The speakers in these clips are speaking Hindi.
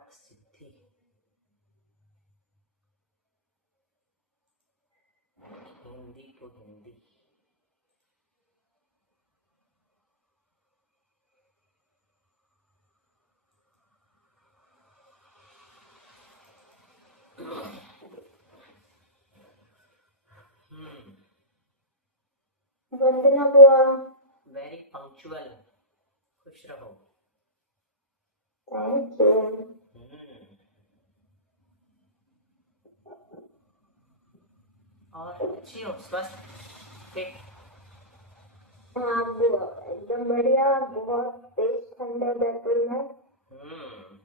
आठ सिद्धि। हिंदी को हिंदी। वंदना बुआ। Very punctual. खुश रहो। Thank you. और अच्छी हो, स्वस्थ, फिट? हाँ बुआ, एकदम बढ़िया। बहुत तेज ठंड है जयपुर में।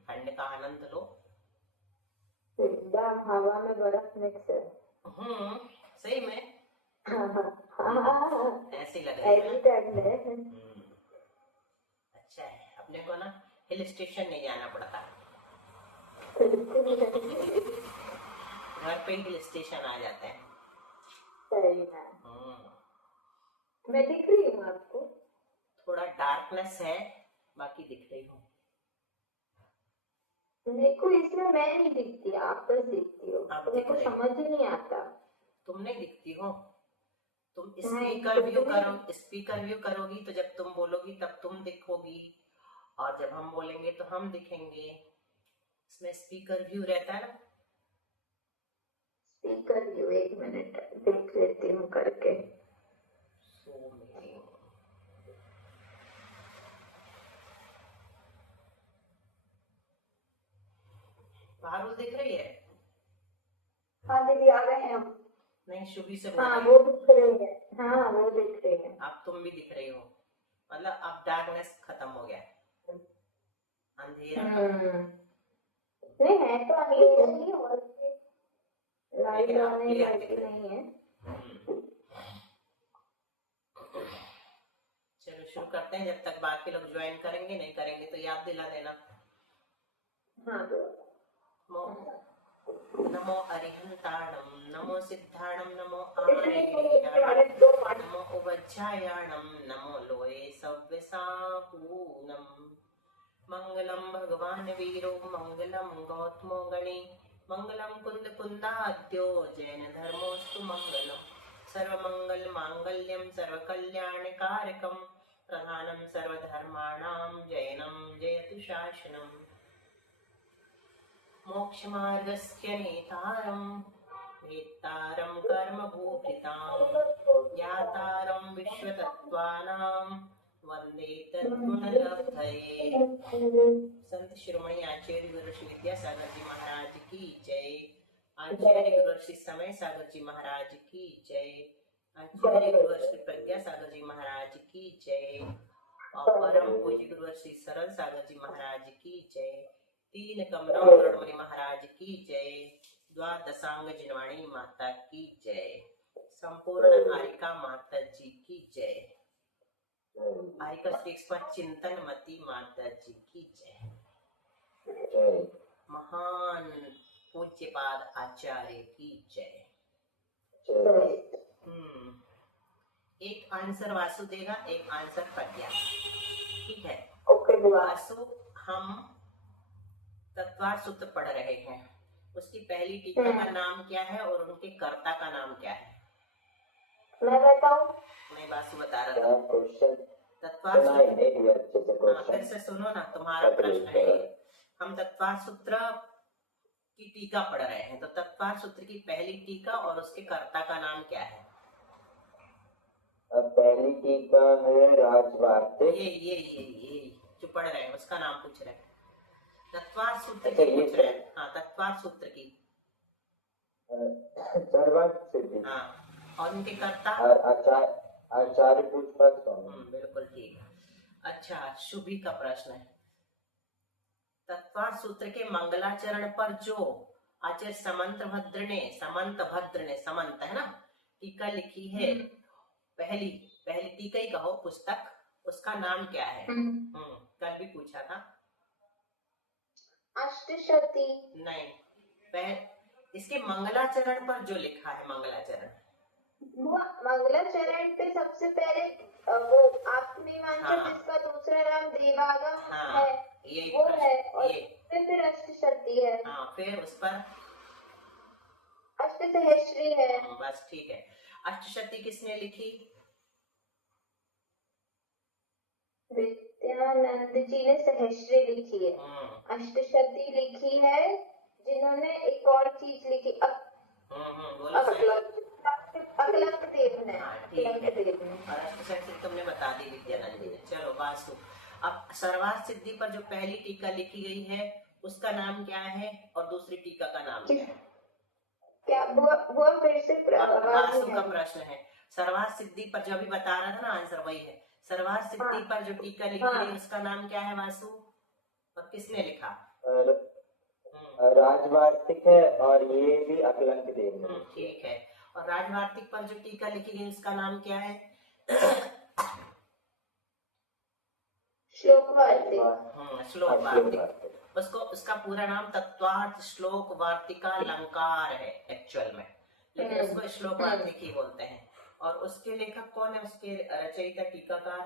ठंड का आनंद लो। एकदम हवा में बर्फ मिक्स है। सही में ऐसी लग रही है। ऐसी ठंड है। अच्छा है, अपने को ना हिल स्टेशन नहीं जाना पड़ता। घर पे ही हिल स्टेशन आ जाते हैं। सही है। मैं दिख रही हूँ आपको? थोड़ा डार्कनेस है, बाकी दिख रही हूँ। देखो इसमें मैं नहीं दिखती, आप बस दिखती हो। आप तो मेरे को समझ ही नहीं आता। तुम नहीं दिखती हो। तुम स्पीकर व्यू करोगी तो जब तुम बोलोगी तब तुम दिखोगी, और जब हम बोलेंगे तो हम दिखेंगे। इसमें स्पीकर व्यू रहता है ना। स्पीकर व्यू, एक मिनट देख लेती हूँ करके। पारुल दिख रही है? हाँ दीदी आ गए हैं हम। नहीं, शुभी से हाँ वो दिख रही है। हाँ वो दिख रही है। अब तुम भी दिख रही हो, मतलब अब डार्कनेस खत्म हो गया, अंधेरा। नहीं है तो अंधेरा ही, और लाइट आने लगी नहीं है। चलो शुरू करते हैं। जब तक बाकी लोग ज्वाइन करेंगे, नहीं करेंगे तो याद दिला देना। हाँ नमो अरिहंताणं, नमो सिद्धाणं, नमो आर्याणं, नमो उवज्जायाणं, नमो लोये सव्यसाहूनम्। मंगलम भगवान वीरो, मंगलम गौतमो गणे, मंगलम कुंद कुंदाद्यो, जैन धर्मोस्तु मंगलम। सर्वमंगल मांगल्यम सर्वकल्याणकारकम, प्रधानम सर्वधर्माणां जयनं जयतु शासनम्। मोक्षमार्गस्य नेतारं, वेत्तारं कर्मभूभृतां, ज्ञातारं विश्वतत्त्वानां, वंदे तद्गुणलब्धये। संत शिरोमणि आचार्य गुरु श्री विद्यासागर जी महाराज की जय। आचार्य गुरु श्री समय सागर जी महाराज की जय। आचार्य गुरु श्री प्रज्ञा सागर जी महाराज की जय। और परम पूज्य गुरु श्री सरल सागर जी महाराज की जय। तीन कमलों गरुड़मणि महाराज की जय। द्वादशांग जिनवाणी माता की जय। संपूर्ण आरिका माता जी की जय। आरिका एक्सपर्ट चिंतन मती माता जी की जय। महान पूज्यपाद आचार्य की जय। एक आंसर वासु देगा, एक आंसर प्रज्ञा। ठीक है? ओके वासु, हम तत्वार सूत्र पढ़ रहे हैं। उसकी पहली टीका का नाम क्या है और उनके कर्ता का नाम क्या है? मैं बताऊं? मैं वासु बता रहा था। तत्वार सूत्र, फिर से सुनो ना, तुम्हारा प्रश्न है। हम तत्वार सूत्र की टीका पढ़ रहे हैं, तो तत्वार सूत्र की पहली टीका और उसके कर्ता का नाम क्या है? पहली टीका है राजवार्तिक। ये जो पढ़ रहे हैं उसका नाम पूछ रहे हैं। तत्वार सूत्र की पूछ रहे हैं। हाँ, तत्वार सूत्र की सर्वार्थ सिद्धि। हाँ, और उनके कर्ता आचार्य पुष्पक स्वामी। बिल्कुल ठीक। अच्छा, शुभी का प्रश्न है। तत्वार सूत्र के मंगलाचरण पर जो आचार्य समंत भद्र ने समंत है ना, टीका लिखी है, पहली टीका ही कहो पुस्तक, उसका नाम क्या है? कल भी पूछा था। अष्टशती। नहीं, इसके मंगलाचरण पर जो लिखा है, मंगलाचरण पे सबसे पहले वो आपने वांछा, जिसका दूसरा नाम देवागम है, ये वो है, और फिर अष्टशती फिर उस पर अष्टसहस्री है। बस ठीक है। अष्टशती किसने लिखी? विद्यानंद जी ने सहस्री लिखी है। अष्टशती लिखी है जिन्होंने एक और चीज लिखी बोलो सही। अकलंक देव ने। हाँ, ठीक अकलंक है। देव ने। और अष्टशती तुमने बता दी विद्यानंद जी ने। चलो वासु, अब सर्वार्थ सिद्धि पर जो पहली टीका लिखी गई है उसका नाम क्या है और दूसरी टीका का नाम क्या है? क्या वो फिर से वासु का प्रश्न है। सर्वार्थ सिद्धि पर जो अभी बता रहा था ना, आंसर वही है। सर्वार्थ सिद्धि पर जो टीका लिखी गई उसका नाम क्या है वासु, और किसने लिखा? राजवार्तिक है और ये भी अकलंक देव ने। ठीक है। और राजवार्तिक पर जो टीका लिखी गई उसका नाम क्या है? श्लोक वार्तिक। श्लोक वार्तिक। उसको उसका पूरा नाम तत्वार्थ श्लोक वार्तिका अलंकार है एक्चुअल में, लेकिन उसको श्लोक वार्तिक ही बोलते हैं। और उसके लेखक कौन है, उसके रचयिता टीकाकार?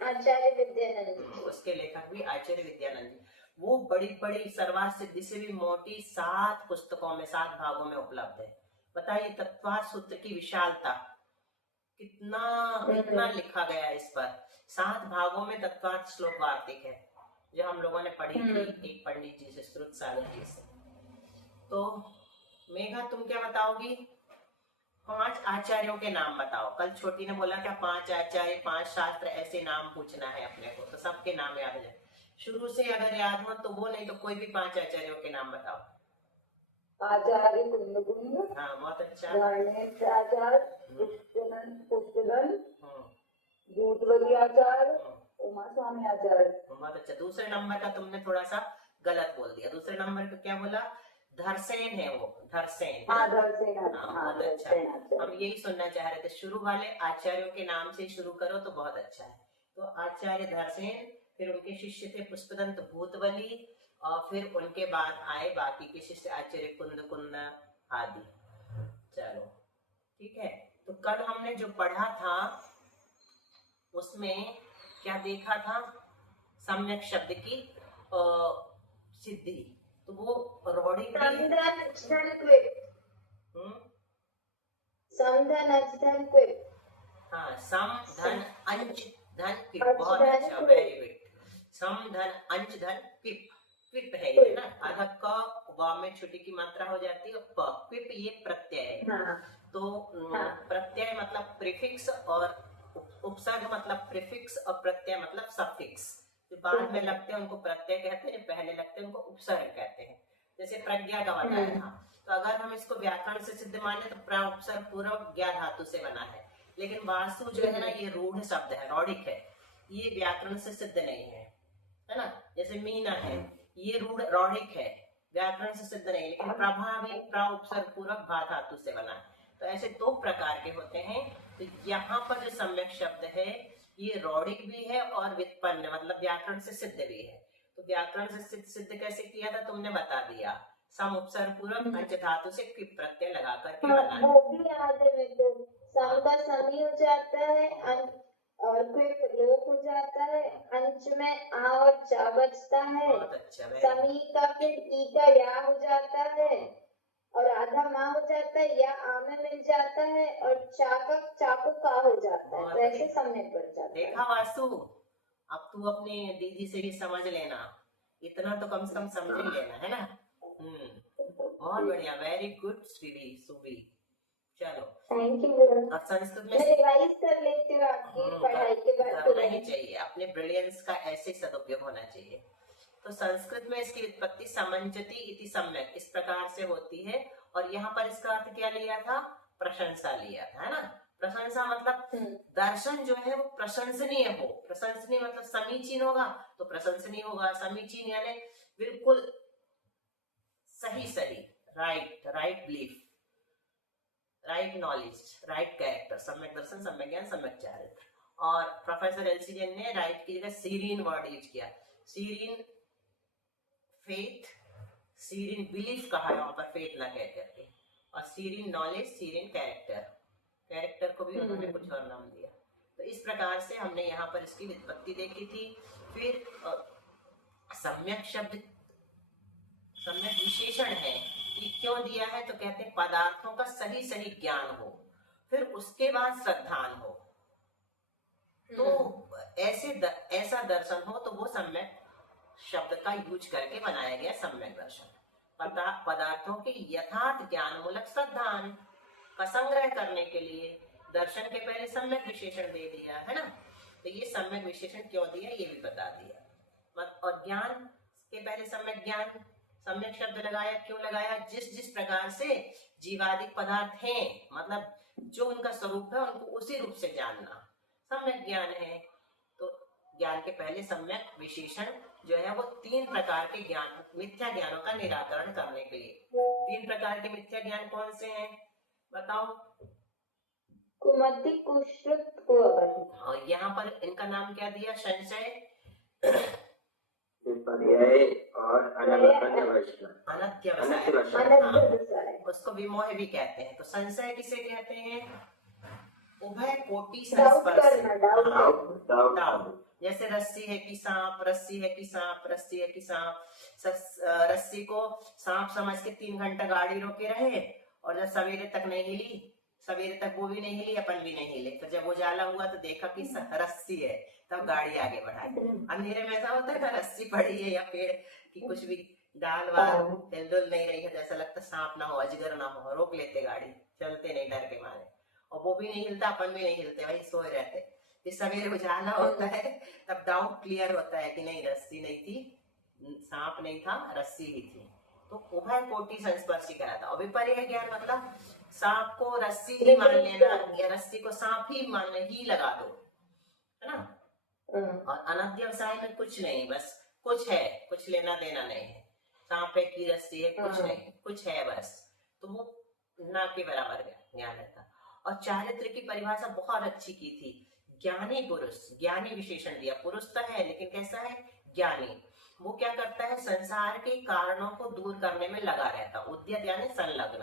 आचार्य विद्यानंद जी। उसके लेखक भी आचार्य विद्यानंद जी। वो बड़ी बड़ी सर्वार्थ सिद्धि से भी मोटी 7 पुस्तकों में 7 भागों में उपलब्ध है। बताइए तत्वार्थ सूत्र की विशालता, कितना कितना लिखा गया है इस पर। 7 भागों में तत्वार्थ श्लोक वार्तिक है जो हम लोगों ने पढ़ी थी एक पंडित जी से, श्रुत सागर जी से। तो मेघा तुम क्या बताओगी? 5 आचार्यों के नाम बताओ। कल छोटी ने बोला क्या 5 आचार्य 5 शास्त्र ऐसे नाम पूछना है अपने को, तो सबके नाम याद हो जाए शुरू से। अगर याद हो तो वो, नहीं तो कोई भी 5 आचार्यों के नाम बताओ। आचार्य कुंदकुंद। हाँ बहुत अच्छा। आचार्य पुष्पदन, भूतवली आचार्य, उमा स्वामी आचार्य। बहुत अच्छा। दूसरे नंबर का तुमने थोड़ा सा गलत बोल दिया। दूसरे नंबर का क्या बोला? धरसेन है वो, धरसेन। बहुत अच्छा। हम यही सुनना चाह रहे थे, शुरू वाले आचार्यों के नाम से शुरू करो तो बहुत अच्छा है। तो आचार्य धरसेन, फिर उनके शिष्य थे पुष्पदंत भूतवली, और फिर उनके बाद आए बाकी के शिष्य आचार्य कुंदकुंद आदि। चलो ठीक है। तो कल हमने जो पढ़ा था उसमें क्या देखा था? सम्यक शब्द की सिद्धि। तो वो रॉडी हाँ, सम धन अंश धन पिप। बहुत अच्छा, वेरी गुड। सम धन अंश धन पिप। पिप है ये ना, आधा क वा में छोटी की मात्रा हो जाती है प। पिप ये प्रत्यय है। तो प्रत्यय मतलब प्रीफिक्स, और उपसर्ग मतलब प्रीफिक्स, और प्रत्यय मतलब सफिक्स। जो बाद में लगते हैं उनको प्रत्यय कहते हैं, पहले लगते हैं उनको उपसर्ग कहते हैं। जैसे प्रज्ञा का बताया था, तो अगर हम इसको व्याकरण से सिद्ध माने तो प्र उपसर्ग पूर्व ज्ञा धातु से बना है। लेकिन वासु जो है ना, ये रूढ़ शब्द है, रौड़िक है, ये व्याकरण से सिद्ध नहीं है, है ना। जैसे मीना है, ये रूढ़ रौड़िक है, व्याकरण से सिद्ध नहीं, लेकिन प्रभावी प्र उपसर्ग पूर्वक भा धातु से बना है। तो ऐसे 2 प्रकार के होते हैं। तो यहाँ पर जो सम्यक शब्द है ये रौड़िक भी है और व्युत्पन्न मतलब व्याकरण से सिद्ध भी है। तो व्याकरण से सिद्ध कैसे किया था तुमने बता दिया, सम उपसर्ग पूर्वक अंश धातु से क्विप प्रत्यय लगा करके बनाना। वो भी याद है मेरे को। सम का समी हो जाता है और क्विप लोप हो जाता है, अंश में आ और चा बचता है। बहुत अच्छा। समी का फिर ई का या हो जाता है और आधा माँ हो जाता है, या आ में मिल जाता है, और चा का चाकू का हो जाता है। तो ऐसे सम्यक बन जाता है। देखा वासु, अब तू अपनी दीदी से भी समझ लेना, इतना तो कम से कम समझ ही लेना, है ना। बहुत बढ़िया, वेरी गुड सुबी। चलो थैंक यू। अब संस्कृत में रिवाइज कर लेती हूँ आपकी पढ़ाई के बाद। करना ही चाहिए, अपने ब्रिलियंस का ऐसे सदुपयोग होना चाहिए। तो संस्कृत में इसकी उत्पत्ति समंजति इति सम्यक इस प्रकार से होती है, और यहाँ पर इसका अर्थ क्या लिया था? प्रशंसा लिया था, है ना। प्रशंसा मतलब दर्शन जो है वो प्रशंसनीय हो। प्रशंसनीय मतलब समीचीन होगा तो प्रशंसनीय होगा। समीचीन यानी बिल्कुल सही, right belief, right knowledge, right character, सम्यक दर्शन, सम्यक ज्ञान, सम्यक चारित्र। और प्रोफेसर एलसी जैन ने राइट की जगह सीरीन वर्ड यूज किया। सीरीन फेथ, सीरीन बिलीफ कहा है वहां पर, फेथ ना कह करके। और सीरीन नॉलेज, सीरीन कैरेक्टर को भी उन्होंने कुछ और नाम दिया। तो इस प्रकार से हमने यहाँ पर इसकी व्युत्पत्ति देखी थी। फिर सम्यक शब्द सम्यक विशेषण है। ये क्यों दिया है? तो कहते हैं पदार्थों का सही सही ज्ञान हो, फिर उसके बाद श्रद्धान हो। तो ऐसा दर्शन हो तो वो सम्यक शब्द का यूज करके बनाया गया सम्यक दर्शन। पदार्थों के यथार्थ ज्ञान मूलक श्रद्धान का संग्रह करने के लिए दर्शन के पहले सम्यक विशेषण दे दिया है ना। तो ये सम्यक विशेषण क्यों दिया ये भी बता दिया। और ज्ञान के पहले सम्यक ज्ञान, सम्यक शब्द लगाया, क्यों लगाया? जिस जिस प्रकार से जीवादिक पदार्थ हैं, मतलब जो उनका स्वरूप है उनको उसी रूप से जानना सम्यक ज्ञान है। तो ज्ञान के पहले सम्यक विशेषण जो है वो 3 प्रकार के ज्ञान, मिथ्या ज्ञानों का निराकरण करने के लिए। 3 प्रकार के मिथ्या ज्ञान कौन से हैं बताओ? कुमति, कुश्रुत, कुअवधि। और यहाँ पर इनका नाम क्या दिया? संशय, विपर्यय और अनध्यवसाय। उसको विमोह भी कहते हैं। तो संशय किसे कहते हैं? उभय कोटि डाउट संस्पर्श, करना, डाउट। जैसे रस्सी है कि सांप, रस्सी है कि सांप, रस्सी है कि सांप। रस्सी को सांप समझ के 3 घंटा गाड़ी रोके रहे, और जब सवेरे तक नहीं हिली, सवेरे तक वो भी नहीं हिली, अपन भी नहीं हिले, तो जब उजाला हुआ तो देखा कि रस्सी है, तब गाड़ी आगे बढ़ाई। अंधेरे में ऐसा होता है ना, रस्सी पड़ी है या पेड़ की कुछ भी डाल वाल हिलडुल नहीं रही है, जैसा लगता सांप ना हो, अजगर ना हो, रोक लेते गाड़ी, चलते नहीं डर के मारे। और वो भी नहीं हिलता, अपन भी नहीं हिलते, भाई सोए रहते। फिर सवेरे उजाला होता है तब डाउट क्लियर होता है कि नहीं, रस्सी नहीं थी, सांप नहीं था, रस्सी ही थी। तो उभय कोटि संस्पर्शी कहा था। और विपर्य ज्ञान मतलब सांप को रस्सी ही मान लेना, या रस्सी को सांप ही मान ही लगा दो, है ना। और अनध्यवसाय में कुछ नहीं, बस कुछ है, कुछ लेना देना नहीं है, सांप है कि रस्सी है, कुछ नहीं, कुछ है बस। तो वो ना के बराबर ज्ञान रहता। और चारित्र की परिभाषा बहुत अच्छी की थी। ज्ञानी पुरुष, ज्ञानी विशेषण दिया। पुरुष तो है लेकिन कैसा है? ज्ञानी। वो क्या करता है? संसार के कारणों को दूर करने में लगा रहता, उद्यत यानी संलग्न,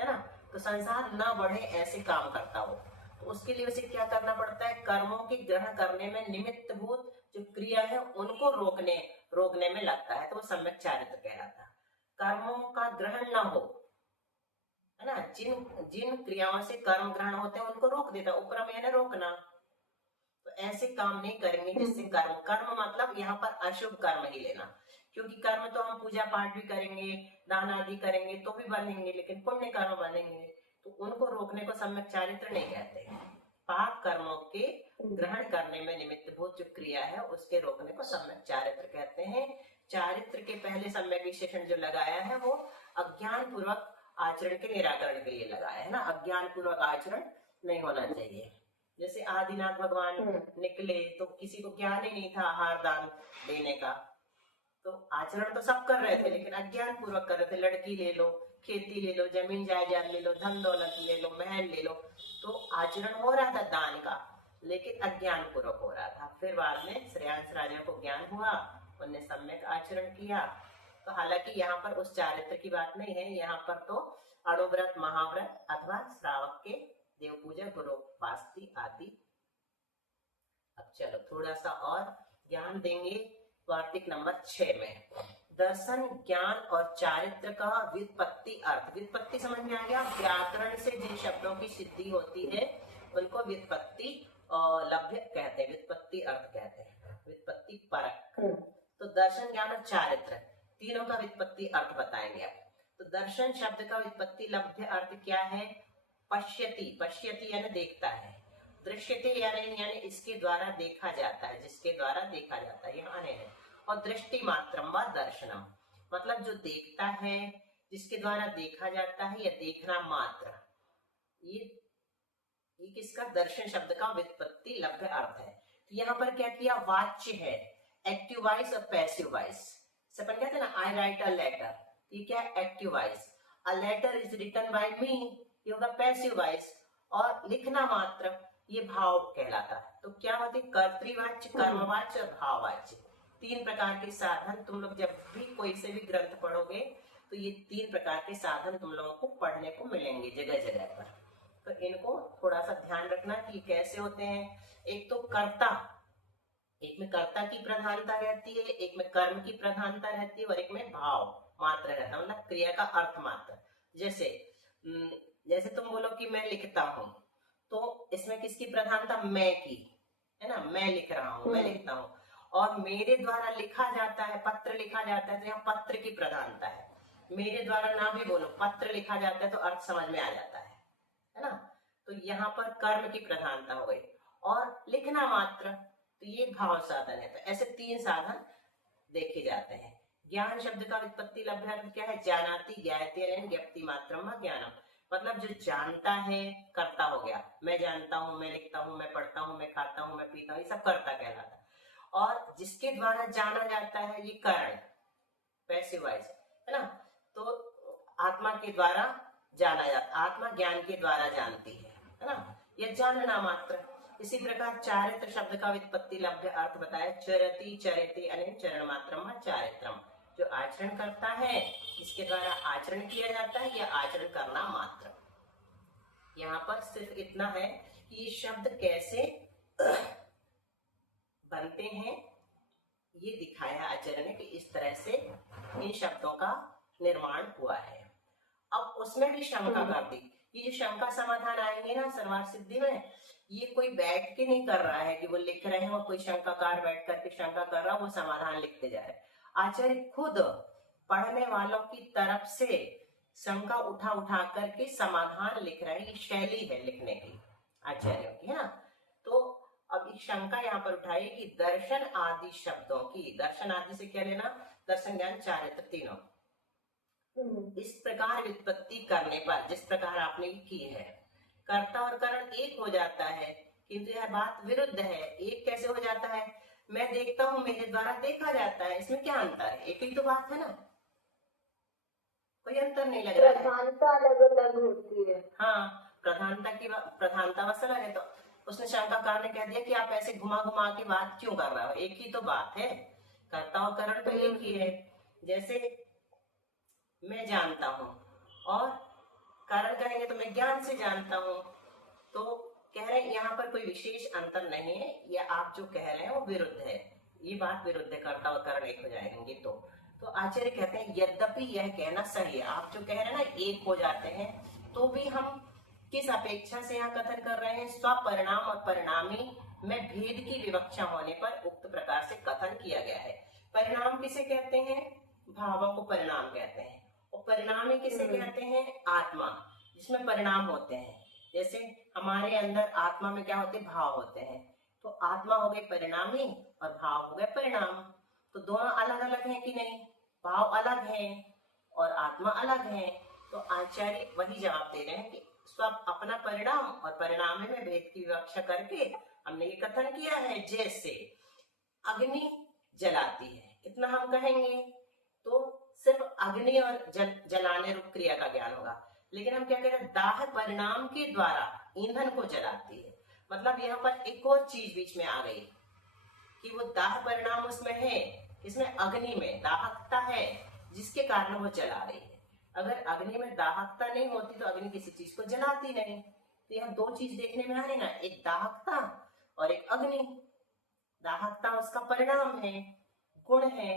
है ना। तो संसार ना बढ़े ऐसे काम करता हो, तो उसके लिए उसे क्या करना पड़ता है? कर्मों के ग्रहण करने में निमित्त भूत जो क्रिया है उनको रोकने में लगता है, तो वो सम्यक चारित्र कहलाता है। कर्मों का ग्रहण ना हो, है ना, जिन क्रियाओं से कर्म ग्रहण होते हैं उनको रोक देता। उपरम यानी रोकना। तो ऐसे काम नहीं करेंगे जिससे कर्म मतलब यहाँ पर अशुभ कर्म ही लेना, क्योंकि कर्म तो हम पूजा पाठ भी करेंगे, दान आदि करेंगे तो भी बनेंगे, लेकिन पुण्य कर्म बनेंगे, तो उनको रोकने को सम्यक चारित्र नहीं कहते। पाप कर्मों के ग्रहण करने में निमित्त भूत जो क्रिया है उसके रोकने को सम्यक चारित्र कहते हैं। चारित्र के पहले सम्यक विशेषण जो लगाया है वो अज्ञान पूर्वक आचरण के निराकरण के लिए लगाया है ना। अज्ञान पूर्वक आचरण नहीं होना चाहिए। जैसे आदिनाथ भगवान निकले तो किसी को ज्ञान ही नहीं था आहार दान देने का, तो आचरण तो सब कर रहे थे लेकिन अज्ञान पूर्वक कर रहे थे। लड़की ले लो, खेती ले लो, जमीन जायदाद ले लो, धन दौलत ले लो, महल ले लो, तो आचरण हो रहा था दान का, लेकिन अज्ञान पूर्वक हो रहा था। फिर बाद में श्रेयांश राजा को ज्ञान हुआ, उन्होंने सम्यक आचरण किया। तो हालांकि यहाँ पर उस चारित्र की बात नहीं है, यहाँ पर तो अणुव्रत, महाव्रत अथवा श्रावक के देव पूजा, गुरुपास्ति आदि। अब चलो थोड़ा सा और ज्ञान देंगे वार्तिक नंबर 6 में। दर्शन, ज्ञान और चारित्र का व्युत्पत्ति अर्थ। व्युत्पत्ति समझ में आ गया? व्याकरण से जिन शब्दों की सिद्धि होती है उनको व्युत्पत्ति लभ्य कहते हैं, व्युत्पत्ति अर्थ कहते हैं, व्युत्पत्ति परक। तो दर्शन, ज्ञान और चारित्र तीनों का व्युत्पत्ति अर्थ बताएंगे आप। तो दर्शन शब्द का व्युत्पत्ति लभ्य अर्थ क्या है? पश्यति, पश्यति यानी देखता है, दृश्यते यानी इसके द्वारा देखा जाता है, जिसके द्वारा देखा जाता है, यहाँ है। और दृष्टि मात्रम व दर्शनम मतलब जो देखता है, जिसके द्वारा देखा जाता है, या देखना मात्र, ये किसका? दर्शन शब्द का व्युत्पत्ति लभ्य अर्थ है। तो यहाँ पर क्या किया? वाच्य है, एक्टिव वॉइस और पैसिव वॉइस। अपन कहते हैं ना आई राइट अ लेटर, ये क्या है? Active voice. A letter is written by me, ये होगा पैसिव वॉइस। और लिखना मात्र, ये भाव कहलाता है। तो क्या होते? कर्तृवाच्य, कर्मवाच्य और भाववाच्य, 3 प्रकार के साधन। तुम लोग जब भी कोई से भी ग्रंथ पढ़ोगे तो ये 3 प्रकार के साधन तुम लोगों को पढ़ने को मिलेंगे जगह जगह पर। तो इनको थोड़ा सा ध्यान रखना कि कैसे होते हैं। एक तो कर्ता, एक में कर्ता की प्रधानता रहती है, एक में कर्म की प्रधानता रहती है और एक में भाव मात्र रहता है, मतलब क्रिया का अर्थ मात्र। जैसे जैसे तुम बोलो कि मैं लिखता हूँ, तो इसमें किसकी प्रधानता? मैं की, है ना, मैं लिख रहा हूँ, मैं लिखता हूँ। और मेरे द्वारा लिखा जाता है, पत्र लिखा जाता है, तो यहाँ पत्र की प्रधानता है। मेरे द्वारा ना भी बोलो, पत्र लिखा जाता है तो अर्थ समझ में आ जाता है ना। तो यहाँ पर कर्म की प्रधानता हो गई। और लिखना मात्र, तो ये भाव साधन है। तो ऐसे 3 साधन देखे जाते हैं। ज्ञान शब्द का व्युत्पत्ति लभ्य अर्थ क्या है? जानाति ज्ञायते अनेन ज्ञप्ति मात्रम ज्ञानम, मतलब जो जानता है, कर्ता हो गया। मैं जानता हूँ, मैं लिखता हूँ, मैं पढ़ता हूँ, मैं खाता हूँ, मैं पीता हूँ, ये सब कर्ता कहलाता है। और जिसके द्वारा जाना जाता है ये कारण, पैसिव वॉइस, है ना। तो आत्मा के द्वारा जाना जाता, आत्मा ज्ञान के द्वारा जानती है ना, यह जानना मात्र। इसी प्रकार चारित्र शब्द का व्युत्पत्ति लभ्य अर्थ बताया, चरति चरते अनेन चरण मात्रम चारित्रम, जो आचरण करता है, इसके द्वारा आचरण किया जाता है, या आचरण करना मात्र। यहाँ पर सिर्फ इतना है कि ये शब्द कैसे बनते हैं ये दिखाया आचार्य ने कि इस तरह से इन शब्दों का निर्माण हुआ है। अब उसमें भी शंका कर दी। ये जो शंका समाधान आएंगे ना सर्वार्थ सिद्धि में, ये कोई बैठ के नहीं कर रहा है कि वो लिख रहे हैं और कोई शंकाकार बैठ करके शंका कर रहा है, वो समाधान लिखते जा रहे। आचार्य खुद पढ़ने वालों की तरफ से शंका उठा उठा करके समाधान लिख रहे हैं। ये शैली है लिखने की आचार्यों की, है ना। तो अब एक शंका यहाँ पर उठाई कि दर्शन आदि शब्दों की, दर्शन आदि से क्या लेना? दर्शन ज्ञान चारित्र तीनों, इस प्रकार व्युत्पत्ति करने पर जिस प्रकार आपने की है, कर्ता और कारण एक हो जाता है, किंतु यह बात विरुद्ध है। एक कैसे हो जाता है? मैं देखता हूँ, मेरे द्वारा देखा जाता है, इसमें क्या अंतर है? एक ही तो बात है ना, कोई अंतर नहीं लग रहा है। प्रधानता अलग अलग होती है। हाँ, प्रधानता बस अलग है। तो उसने शंकाकार ने कह दिया कि आप ऐसे घुमा घुमा के बात क्यों कर रहे हो, एक ही तो बात है, कर्ता और कारण तो एक ही है। जैसे मैं जानता हूँ और कारण कहेंगे तो मैं ज्ञान से जानता हूँ, तो कह रहे हैं यहाँ पर कोई विशेष अंतर नहीं है, या आप जो कह रहे हैं वो विरुद्ध है, ये बात विरुद्ध है, कर्ता और कारण एक हो जाएंगे। तो आचार्य कहते हैं यद्यपि यह कहना सही है, आप जो कह रहे हैं ना एक हो जाते हैं, तो भी हम किस अपेक्षा से यहाँ कथन कर रहे हैं? स्वपरिणाम और परिणामी में भेद की विवक्षा होने पर उक्त प्रकार से कथन किया गया है। परिणाम किसे कहते हैं? भावों को परिणाम कहते हैं। और परिणामी किसे कहते हैं? आत्मा, जिसमें परिणाम होते हैं। जैसे हमारे अंदर आत्मा में क्या होते हैं? भाव होते हैं। तो आत्मा हो गए परिणामी और भाव हो गए परिणाम। तो दोनों अलग अलग हैं कि नहीं? भाव अलग है और आत्मा अलग है। तो आचार्य वही जवाब दे रहे हैं कि सब अपना परिणाम और परिणाम में भेद की विवक्षा करके हमने ये कथन किया है, जैसे अग्नि जलाती है, इतना हम कहेंगे तो सिर्फ अग्नि और जलाने रूप क्रिया का ज्ञान होगा। लेकिन हम क्या कह रहे हैं? दाह परिणाम के द्वारा ईंधन को जलाती है। मतलब यहाँ पर एक और चीज बीच में आ गई कि वो दाह परिणाम उसमें है, इसमें अग्नि में दाहकता है, जिसके कारण वो जला रही है। अगर अग्नि में दाहकता नहीं होती तो अग्नि किसी चीज को जलाती नहीं। तो यहाँ दो चीज देखने में आ रही ना, एक दाहकता और एक अग्नि। दाहकता उसका परिणाम है, गुण है,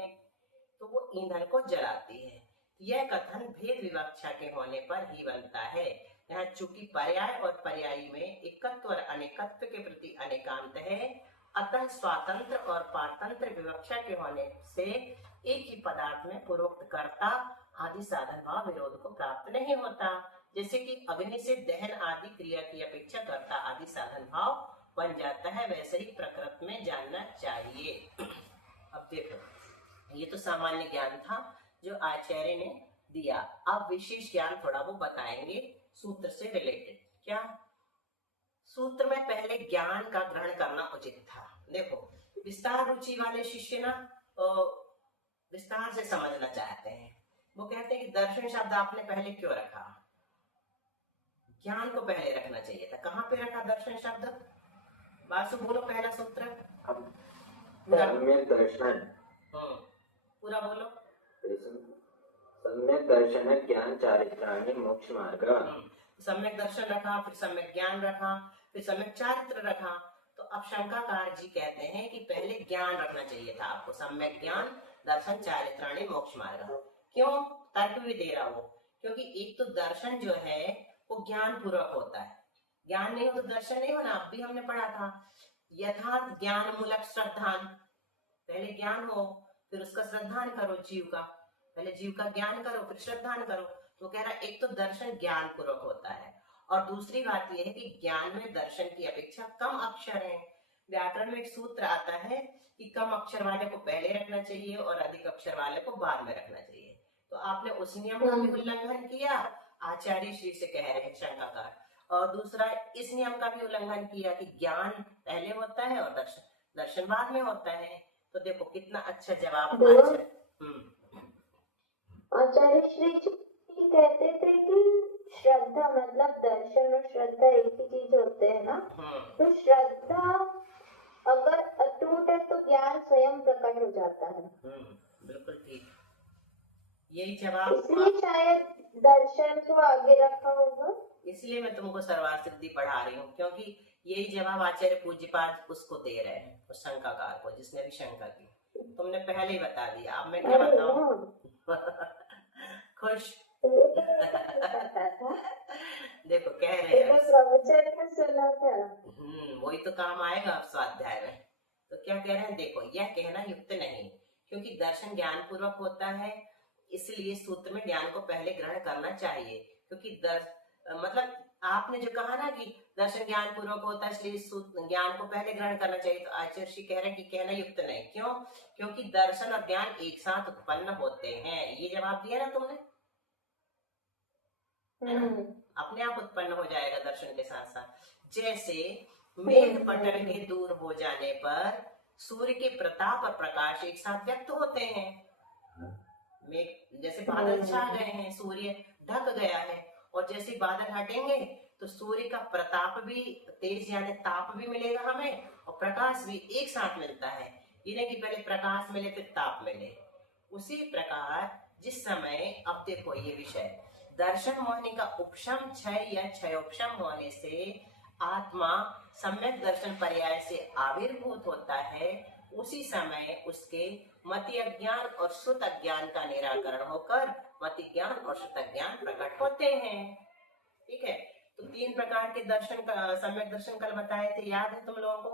तो वो ईंधन को जलाती है। यह कथन भेद विवक्षा के होने पर ही बनता है। यहाँ चूंकि पर्याय और पर्यायी में एकत्व और अनेकत्व के प्रति अनेकांत है, अतः स्वातंत्र और पारतंत्र विवक्षा के होने से एक ही पदार्थ में पूर्वोक्त कर्ता आदि साधन भाव विरोध को प्राप्त नहीं होता। जैसे कि अग्नि से दहन आदि क्रिया की अपेक्षा कर्ता आदि साधन भाव बन जाता है, वैसे ही प्रकृति में जानना चाहिए। अब देखो, ये तो सामान्य ज्ञान था जो आचार्य ने दिया। अब विशेष ज्ञान थोड़ा वो बताएंगे सूत्र से रिलेटेड। क्या सूत्र में पहले ज्ञान का ग्रहण करना उचित था। देखो, विस्तार रुचि वाले शिष्य ना विस्तार से समझना चाहते हैं। वो कहते हैं कि दर्शन शब्द आपने पहले क्यों रखा? ज्ञान को पहले रखना चाहिए था। कहाँ पे रखा दर्शन शब्द? बासु बोलो पहला सूत्र। सम्यक दर्शन। पूरा बोलो। सम्यक दर्शन ज्ञान चारित्राणि मोक्ष मार्ग। सम्यक दर्शन रखा, फिर सम्यक ज्ञान रखा, फिर सम्यक चारित्र रखा। तो अब शंकाकार जी कहते हैं कि पहले ज्ञान रखना चाहिए था आपको, सम्यक ज्ञान दर्शन चारित्राणी मोक्ष मार्ग। क्यों? तर्क भी दे रहा वो, क्योंकि एक तो दर्शन जो है वो ज्ञान पूर्वक होता है, ज्ञान नहीं हो तो दर्शन नहीं होना। अब भी हमने पढ़ा था यथार्थ ज्ञान मूलक श्रद्धान, पहले ज्ञान हो फिर उसका श्रद्धान करो जीव का, पहले जीव का ज्ञान करो फिर श्रद्धान करो। तो कह रहा एक तो दर्शन ज्ञान पूर्वक होता है, और दूसरी बात यह है कि ज्ञान में दर्शन की अपेक्षा कम अक्षर है। व्याकरण में एक सूत्र आता है कि कम अक्षर वाले को पहले रखना चाहिए और अधिक अक्षर वाले को बाद में रखना चाहिए। तो आपने उस नियम का भी उल्लंघन किया, आचार्य श्री से कह रहे हैं शंकाकार, और दूसरा इस नियम का भी उल्लंघन किया कि ज्ञान पहले होता है और दर्शन बाद में होता है। तो देखो कितना अच्छा जवाब। आचार्य श्री जी कहते थे कि श्रद्धा मतलब दर्शन और श्रद्धा एक ही चीज होते हैं ना, तो श्रद्धा अगर अटूट है तो ज्ञान स्वयं प्रकट हो जाता है। बिल्कुल ठीक, यही जवाब। इसलिए शायद दर्शन को आगे रखा होगा, इसलिए मैं तुमको सर्वार सिद्धि पढ़ा रही हूँ, क्योंकि यही जवाब आचार्य पूज्यपाद उसको दे रहे हैं, उस शंकाकार को जिसने भी शंका की। तुमने पहले ही बता दिया, अब मैं क्या बताऊं? खुश? देखो कह रहे हैं सुना था। वही तो काम आएगा अब स्वाध्याय में। तो क्या कह रहे हैं, देखो यह कहना युक्त नहीं, क्योंकि दर्शन ज्ञान पूर्वक होता है, इसलिए सूत्र में ज्ञान को पहले ग्रहण करना चाहिए। क्योंकि मतलब आपने जो कहा ना कि दर्शन ज्ञान पूर्वक होता है इसलिए ज्ञान को पहले ग्रहण करना चाहिए, तो आचार्य श्री कह रहे हैं कि कहना युक्त नहीं। क्यों? क्योंकि दर्शन और ज्ञान एक साथ उत्पन्न होते हैं। ये जवाब दिया ना तुमने, अपने आप उत्पन्न हो जाएगा दर्शन के साथ साथ। जैसे मेघ पटल के दूर हो जाने पर सूर्य के प्रताप और प्रकाश एक साथ व्यक्त होते हैं। मेघ जैसे बादल छा गए हैं, सूर्य ढक गया है, और जैसे बादल हटेंगे तो सूर्य का प्रताप भी तेज यानी ताप भी मिलेगा हमें, और प्रकाश भी एक साथ मिलता है। ये नहीं कि पहले प्रकाश मिले फिर ताप मिले। उसी प्रकार जिस समय, अब देखो ये विषय, दर्शन होने का उपशम क्षय या क्षयोपशम होने से आत्मा सम्यक दर्शन पर्याय से आविर्भूत होता है, उसी समय उसके मति अज्ञान और श्रुत अज्ञान का निराकरण होकर मति ज्ञान और श्रुत ज्ञान प्रकट होते हैं। ठीक है, तो 3 प्रकार के दर्शन का सम्यक दर्शन कल बताए थे, याद है तुम लोगों को?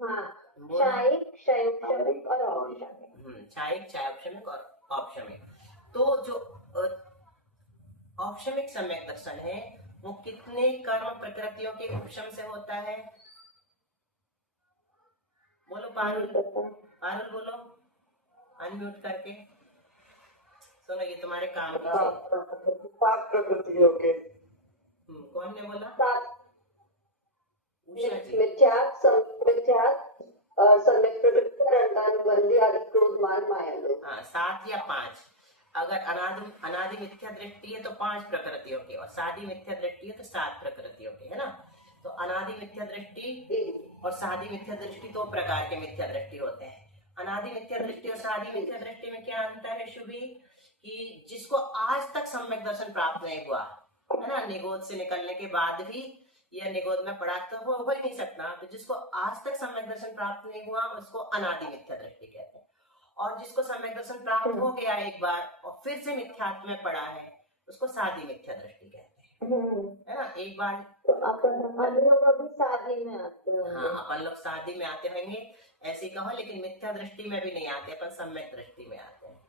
हाँ, क्षयिक, क्षयोपशमिक और औपशमिक। क्षयिक, क्षयोपशमिक और औपशमिक। तो जो औपशमिक सम्यक दर्शन है वो कितने कर्म प्रकृतियों के उपशम से होता है? बोलो पारुल, पारुल बोलो अनम्यूट करके। सुनो ये तुम्हारे काम की चीज। 7 प्रकृतियों के। कौन ने बोला? मिथ्यात्व, सम्यक प्रकृति, अनंतानुबंधी, आदि, क्रोध, मान, माया लोग। 7 या 5। अगर अनादि मिथ्या दृष्टि है तो 5 प्रकृतियों के, और सादी मिथ्या दृष्टि है तो 7 प्रकृतियों के, है ना। तो अनादि मिथ्या दृष्टि और सादी मिथ्या दृष्टि 2 प्रकार के मिथ्या दृष्टि होते हैं। अनादि मिथ्या दृष्टि और सादी मिथ्या दृष्टि में क्या अंतर है शुभी? कि जिसको आज तक सम्यक दर्शन प्राप्त नहीं हुआ है ना, निगोद से निकलने के बाद भी, या निगोद में पढ़ा तो हो ही नहीं सकता, तो जिसको आज तक सम्यक दर्शन प्राप्त नहीं हुआ उसको अनादि मिथ्या दृष्टि कहते हैं। और जिसको सम्यक दर्शन प्राप्त हो गया एक बार और फिर से मिथ्यात्व में पड़ा है उसको सादी मिथ्या दृष्टि कहते हैं, है ना। एक बार तो अपन लोग अभी शादी में आते हैं। हाँ, अपन लोग शादी में आते होंगे ऐसे कहो, लेकिन मिथ्या दृष्टि में भी नहीं आते, अपन सम्यक दृष्टि में आते हैं।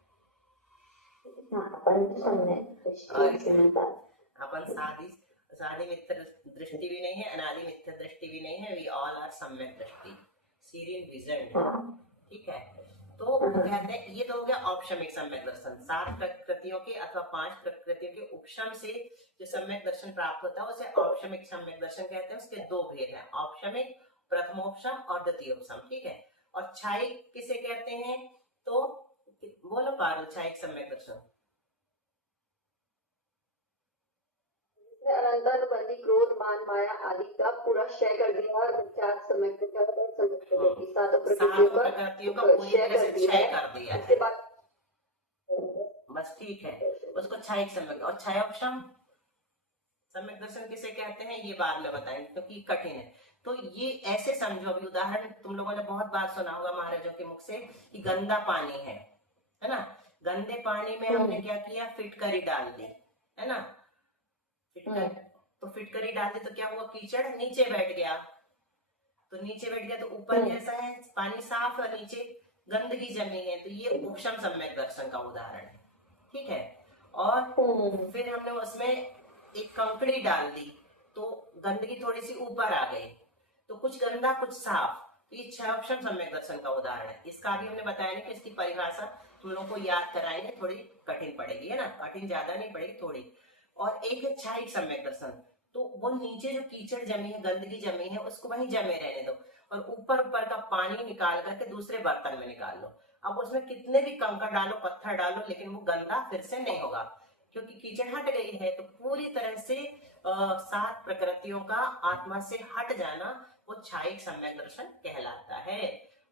अपन सादी मिथ्या दृष्टि भी नहीं है, अनादि मिथ्या दृष्टि भी नहीं है, वी ऑल आर सम्यक दृष्टि, सीरियन विजन। ठीक है, तो कहते हैं ये तो हो गया औपशमिक सम्यक दर्शन। 7 प्रकृतियों के अथवा 5 प्रकृतियों के उपशम से जो सम्यक दर्शन प्राप्त होता है उसे औपशमिक सम्यक दर्शन कहते हैं। उसके 2 भेद हैं, औपशमिक प्रथमोपशम और द्वितीयोपशम। ठीक है, और क्षयिक किसे कहते हैं? तो बोलो पारुल, क्षयिक सम्यक दर्शन। अनंतानुबंधी, क्रोध, मान, माया आदि का पूरा क्षय कर दिया और मिथ्यात्व, सम्यक प्रकृति, 7 प्रकृतियों का पूरी तरह से क्षय कर दिया है। बस ठीक है, उसको क्षयिक सम्यक। और क्षयोपशम सम्यक दर्शन किसे कहते हैं ये बाद में बताएंगे क्योंकि कठिन है। तो ये ऐसे समझो, अभी उदाहरण तुम लोगों ने बहुत बार सुना होगा महाराजों के मुख से कि गंदा पानी है ना, गंदे पानी में हमने क्या किया, फिटकरी डाल दी, है ना, तो फिटकरी डाल दी तो क्या हुआ, कीचड़ नीचे बैठ गया, तो नीचे बैठ गया तो ऊपर कैसा है, पानी साफ और नीचे गंदगी जमी है, तो ये उपशम सम्यक दर्शन का उदाहरण है। ठीक है, और फिर हमने उसमें एक कंकड़ी डाल दी तो गंदगी थोड़ी सी ऊपर आ गई, तो कुछ गंदा कुछ साफ, तो ये उपशम सम्यक दर्शन का उदाहरण है। इसका भी हमने बताया नहीं कि इसकी परिभाषा तुम लोगों को याद कराएंगे, थोड़ी कठिन पड़ेगी, है ना, कठिन ज्यादा नहीं पड़ेगी, थोड़ी। और एक है क्षायिक सम्यक दर्शन, तो वो नीचे जो कीचड़ जमी है, गंदगी जमी है, उसको वहीं जमे रहने दो और ऊपर ऊपर का पानी निकाल करके दूसरे बर्तन में निकाल लो। अब उसमें कितने भी कंकड़ डालो, पत्थर डालो, लेकिन वो गंदा फिर से नहीं होगा क्योंकि कीचड़ हट गई है। तो पूरी तरह से 7 प्रकृतियों का आत्मा से हट जाना वो क्षायिक सम्यक दर्शन कहलाता है।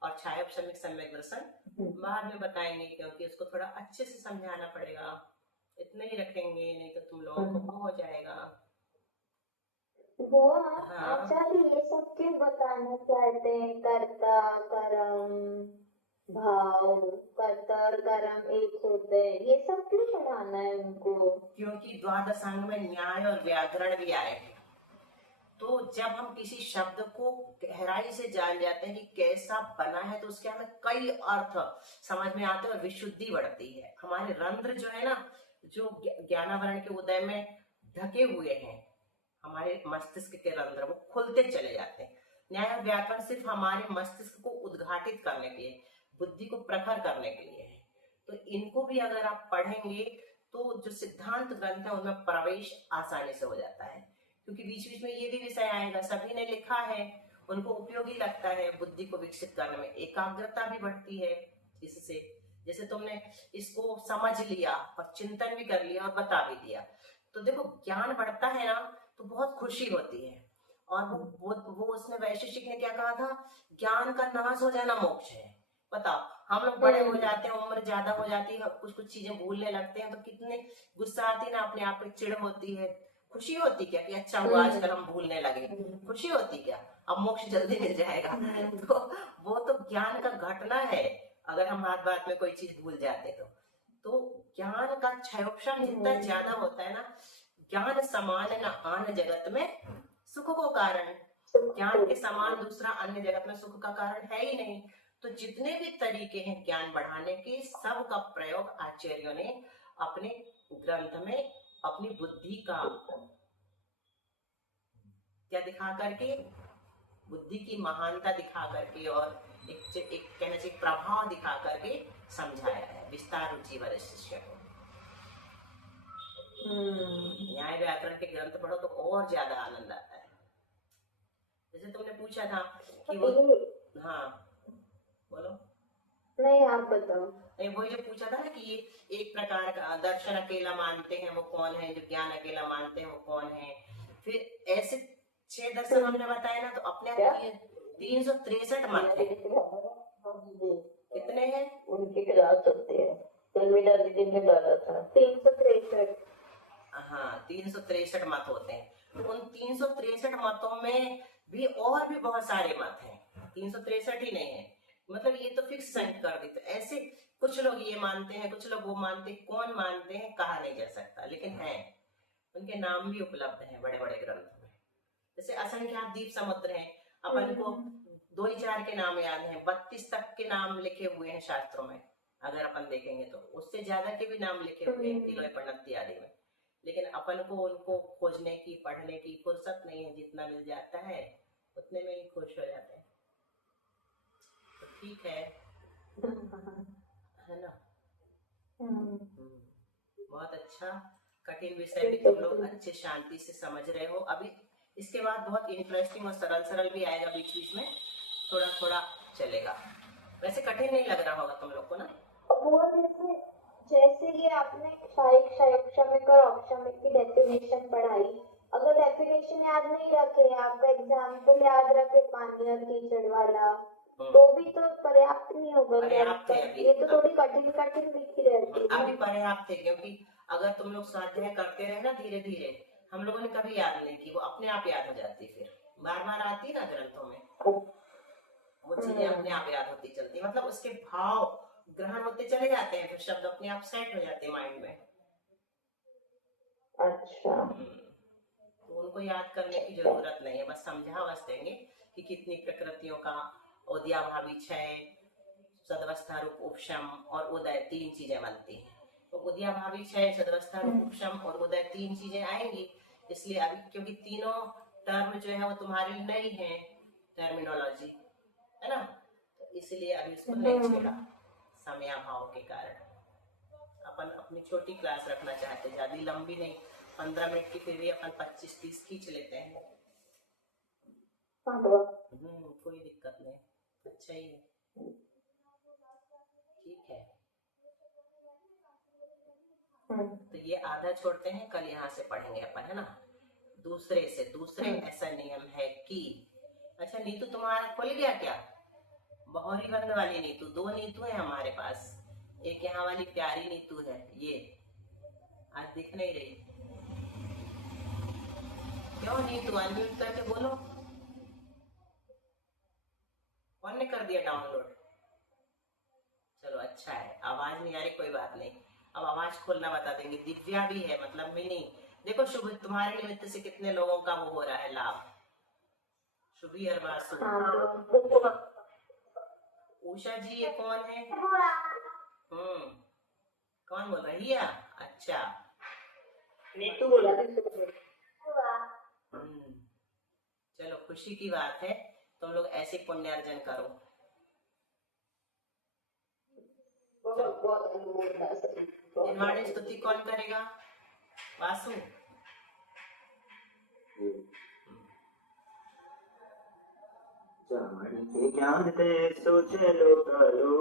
और क्षायिक सम्यक दर्शन बाद में बताएंगे क्योंकि उसको थोड़ा अच्छे से समझाना पड़ेगा, इतने ही रखेंगे नहीं तो तुम लोगों को वो हो जाएगा। वो आचार्य ये सब क्यों बताना चाहते हैं, कर्ता कर्म भाव, कर्ता और कर्म एक होते हैं, ये सब क्यों पढ़ाना है उनको? क्योंकि द्वादश अंग में न्याय और व्याकरण भी आए हैं, तो जब हम किसी शब्द को गहराई से जान जाते हैं कि कैसा बना है तो उसके हमें कई अर्थ समझ में आते हैं और विशुद्धि बढ़ती है। हमारे रंध्र जो है ना, जो ज्ञानावरण के उदय में ढके हुए हैं, हमारे मस्तिष्क के रंध्र वो खुलते चले जाते हैं। न्याय और व्याकरण सिर्फ हमारे मस्तिष्क को उद्घाटित करने के लिए, बुद्धि को प्रखर करने के लिए है। तो इनको भी अगर आप पढ़ेंगे तो जो सिद्धांत ग्रंथ है उनमें प्रवेश आसानी से हो जाता है, क्योंकि बीच बीच में ये भी विषय आएगा, सभी ने लिखा है, उनको उपयोगी लगता है, बुद्धि को विकसित करने में एकाग्रता भी बढ़ती है इससे। जैसे तुमने इसको समझ लिया और चिंतन भी कर लिया और बता भी दिया, तो देखो ज्ञान बढ़ता है ना, तो बहुत खुशी होती है। और वो उसने वैशेषिक ने क्या कहा था, ज्ञान का नाश हो जाना मोक्ष है। बताओ, हम लोग बड़े हो जाते हैं, उम्र ज्यादा हो जाती है, कुछ कुछ चीजें भूलने लगते हैं, तो कितने गुस्सा आती है ना, अपने आप पे चिढ़ होती है। खुशी होती क्या कि अच्छा हुआ आजकल हम भूलने लगे, खुशी होती क्या, अब मोक्ष जल्दी मिल जाएगा। तो वो तो ज्ञान का घटना है, अगर हम हाथ बात में कोई चीज भूल जाते तो ज्ञान का क्षयोपशम जितना ज्यादा होता है ना, ज्ञान समान न आन जगत में सुख को कारण, ज्ञान के समान दूसरा अन्य जगत में सुख का कारण है ही नहीं। तो जितने भी तरीके हैं ज्ञान बढ़ाने के, सब का प्रयोग आचार्यों ने अपने ग्रंथ में अपनी बुद्धि का क्या दिखा करके, बुद्धि की महानता दिखा करके और एक कहना चाहिए प्रभाव दिखा करके समझाया है विस्तार रुचि वाले शिष्य को। न्याय व्याकरण के ग्रंथ पढ़ो तो और ज्यादा आनंद आता है। जैसे तुमने पूछा था कि वो, हाँ बोलो। नहीं आप बताओ। नहीं, वही जो पूछा था ना कि ये एक प्रकार का दर्शन अकेला मानते हैं वो कौन है, जो ज्ञान अकेला मानते हैं वो कौन है। फिर ऐसे 6 दर्शन हमने बताए ना, तो अपने 363 मत है। कितने हैं? उनकी क्लास होती है, तलमीना दीदी ने डाला था 363। हाँ, 363 मत होते हैं। उन 363 मतों में भी और भी बहुत सारे मत हैं, 363 ही नहीं है, मतलब ये तो फिक्स सेंट कर दी। तो ऐसे कुछ लोग ये मानते हैं, कुछ लोग वो मानते हैं, कौन मानते हैं कहा नहीं जा सकता, लेकिन है, उनके नाम भी उपलब्ध हैं बड़े बड़े ग्रंथ में। जैसे असंख्यात द्वीप समुद्र हैं, अपन को 2 ही 4 के नाम याद हैं, 32 तक के नाम लिखे हुए हैं शास्त्रों में, अगर अपन देखेंगे तो उससे ज्यादा के भी नाम लिखे हुए हैं तिलोय पन्नती आदि में, लेकिन अपन को उनको खोजने की, पढ़ने की फुर्सत नहीं है। जितना मिल जाता है उतने में ही खुश हो जाते हैं। तो ठीक है ना। बहुत अच्छा, कठिन विषय भी तुम लोग अच्छे शांति से समझ रहे हो। अभी इसके बाद बहुत इंटरेस्टिंग और सरल सरल भी आएगा, बीच बीच में थोड़ा थोड़ा चलेगा। वैसे कठिन नहीं लग रहा होगा तुम लोग को ना? वो जैसे कि आपने क्षायिक, क्षयोपशमिक और औपशमिक की डेफिनेशन पढ़ाई, अगर डेफिनेशन याद नहीं रखे, आपका एग्जाम्पल याद रखे पानी और कीचड़ वाला, तो भी तो पर्याप्त नहीं होगा। पर्याप्त है, ये तो थोड़ी कठिन लिखी रहती है। अभी पर्याप्त है, क्योंकि अगर तुम लोग स्वाध्याय करते रहे ना धीरे धीरे, हम लोगों ने कभी याद नहीं की, वो अपने आप याद हो जाती। फिर बार बार आती है ना ग्रंथों में, वो चीजें अपने आप याद होती चलती है, मतलब उसके भाव ग्रहण होते चले जाते हैं, फिर शब्द अपने आप सेट हो जाते हैं माइंड में। अच्छा। तो उनको याद करने की जरूरत नहीं है, बस समझा बस देंगे कि कितनी प्रकृतियों का उदयाभावी क्षय, सदवस्था रूप उपशम और उदय 3 चीजें बनती हैं। तो उदयाभावी क्षय, सदवस्था रूप उपशम और उदय 3 चीजें आएंगी, इसलिए अभी क्योंकि तीनों टर्म जो है वो तुम्हारे लिए नई है टर्मिनोलॉजी, है ना, तो इसलिए अभी उसको नहीं छेड़ा समयाभाव के कारण। अपन अपनी छोटी क्लास रखना चाहते, ज्यादा लंबी नहीं, 15 मिनट की, फिर भी अपन 25-30 खींच लेते हैं। कोई दिक्कत नहीं, अच्छा ही है, ठीक है। तो ये आधा छोड़ते हैं, कल यहाँ से पढ़ेंगे अपन, है ना। दूसरे ऐसा नियम है कि, अच्छा नीतू तुम्हारा खुल गया क्या? बहुरी बंद वाली नीतू, 2 नीतू है हमारे पास, एक यहाँ वाली प्यारी नीतू है, ये आज दिख नहीं रही, क्यों नीतू? अनम्यूट करके बोलो, कौन ने कर दिया डाउनलोड? चलो अच्छा है, आवाज नहीं आ रही, कोई बात नहीं, अब आवाज खोलना बता देंगे। दिव्या भी है, मतलब मिनी, देखो शुभ, तुम्हारे निमित्त से कितने लोगों का वो हो रहा है लाभ। शुभी और वासु, उषा जी ये कौन है? कौन बोल रही है? अच्छा नीतू बोला। चलो खुशी की बात है, तुम लोग ऐसे पुण्यार्जन करो। निर्वाणी स्तुति कौन करेगा? वासु। जाने जानते सोच लो करो,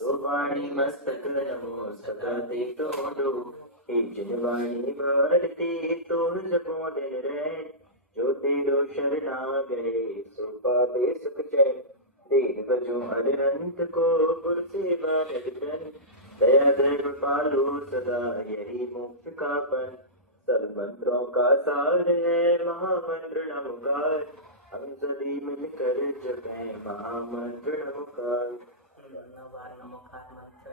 सोवाणी मस्तक नमो सदा दे तोड़ो, एक जनवाणी बढ़ती तोड़ जपो दिन रहे, जो तेरो शरणा गए सो पावे सुख जय, देव बजो अनंत को पुर सेवा निरंतर, दया दर्भ पालो सदा यही मोक्ष का पन, सब मंत्रों का सार है महामंत्र नमकार, हम सभी मिलकर जपें महामंत्र नमकार। नमोकार मंत्र।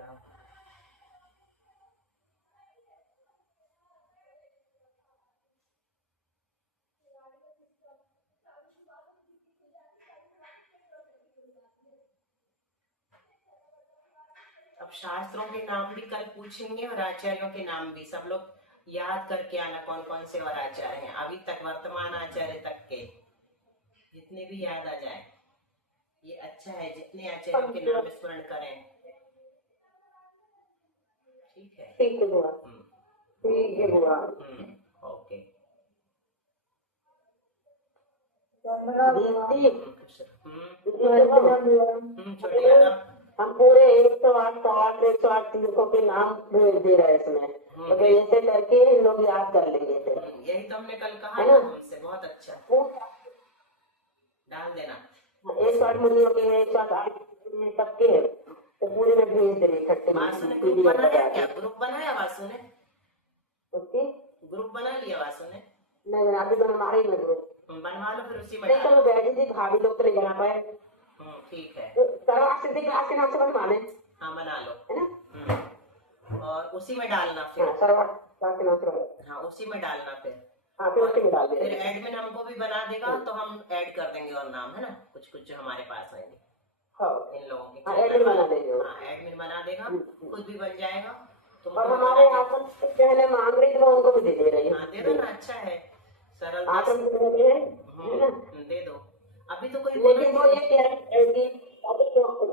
अब शास्त्रों के नाम भी कल पूछेंगे और आचार्यों के नाम भी, सब लोग याद करके आना कौन कौन से और आचार्य हैं अभी तक, वर्तमान आचार्य तक के जितने भी याद आ जाए, ये अच्छा है, जितने आचार्यों के नाम स्मरण करें। ठीक है, ठीक है बुआ, ठीक है बुआ। ओके दीदी, छोटी माता, हम पूरे 108 तीर्थों के नाम दे रहे हैं इसमें, तो ऐसे करके लोग याद कर लेंगे फिर। यही तो हमने कल कहा ना हमसे, बहुत अच्छा, डाल देना। 108 मुनियों के 108 सबके है, तो पूरे में भेज दे रहे इकट्ठे। वासु ने ग्रुप बनाया क्या? ग्रुप बनाया वासु ने? ओके, ग्रुप बना लिया वासु ने? नहीं अभी बनवा रही है ग्रुप, बनवा लो फिर उसी में नहीं तो बैठी थी, भाभी लोग तो नहीं बना पाए। ठीक है, सरवार सिद्धि क्लास के नाम से बनवाने, हाँ बना लो, है ना, और उसी में डालना फिर, सरवार क्लास के नाम से, हाँ उसी में डालना फिर, हाँ फिर उसी में डाल फिर देंगे। एडमिन हमको भी बना देगा तो हम ऐड कर देंगे और नाम, है ना, कुछ कुछ जो हमारे पास आएंगे इन लोगों के, एडमिन बना देंगे, हाँ एडमिन बना देगा, खुद भी बन जाएगा। और हमारे आश्रम से पहले मांग रही थी, उनको भी दे दे रही है। हाँ दे दो ना, अच्छा है, सरल आश्रम से पहले दे दो। अभी तो कोई लेकिन वो ये कह रहे हैं कि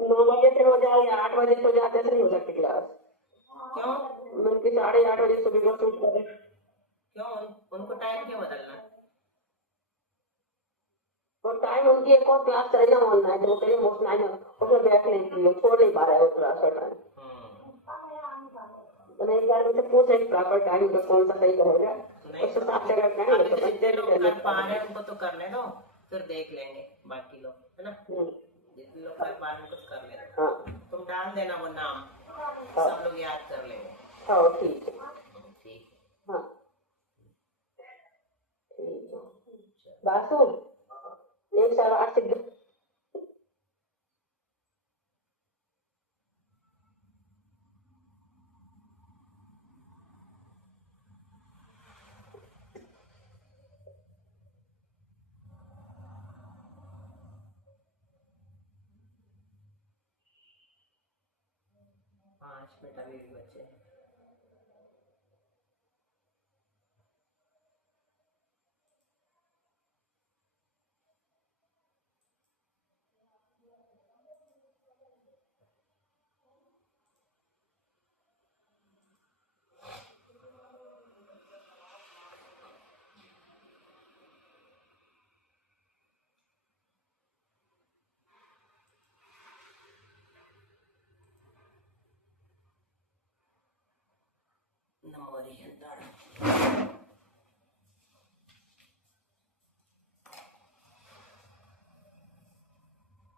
9 बजे से हो जाए या 8 बजे से हो जाए, ऐसे नहीं हो सकती क्लास। क्यों? बल्कि 8:30 बजे सुबह को शूट करें। क्यों? उनको टाइम क्यों बदलना? वो टाइम उनकी एक और क्लास चलेगा ऑनलाइन, तो वो कहीं ऑफलाइन उसमें बैठ नहीं की, छोड़ नहीं पा रहा है वो क्लास का टाइम। तो नहीं यार, मुझे पूछ रही प्रॉपर टाइम का कौन सा सही रहेगा, उस हिसाब से करते हैं। अभी जितने लोग कर पा रहे हैं उनको तो करने दो, फिर देख लेंगे बाकी लोग, है ना, जितने लोग कर पा रहे हैं कुछ कर लेंगे। हाँ तुम डाल देना वो नाम, सब लोग याद कर लेंगे। हाँ ठीक है, ठीक, हाँ ठीक है। बासु 1 साल 8 से पाँच मिनट अभी भी बचे हैं। नमो हरिहर।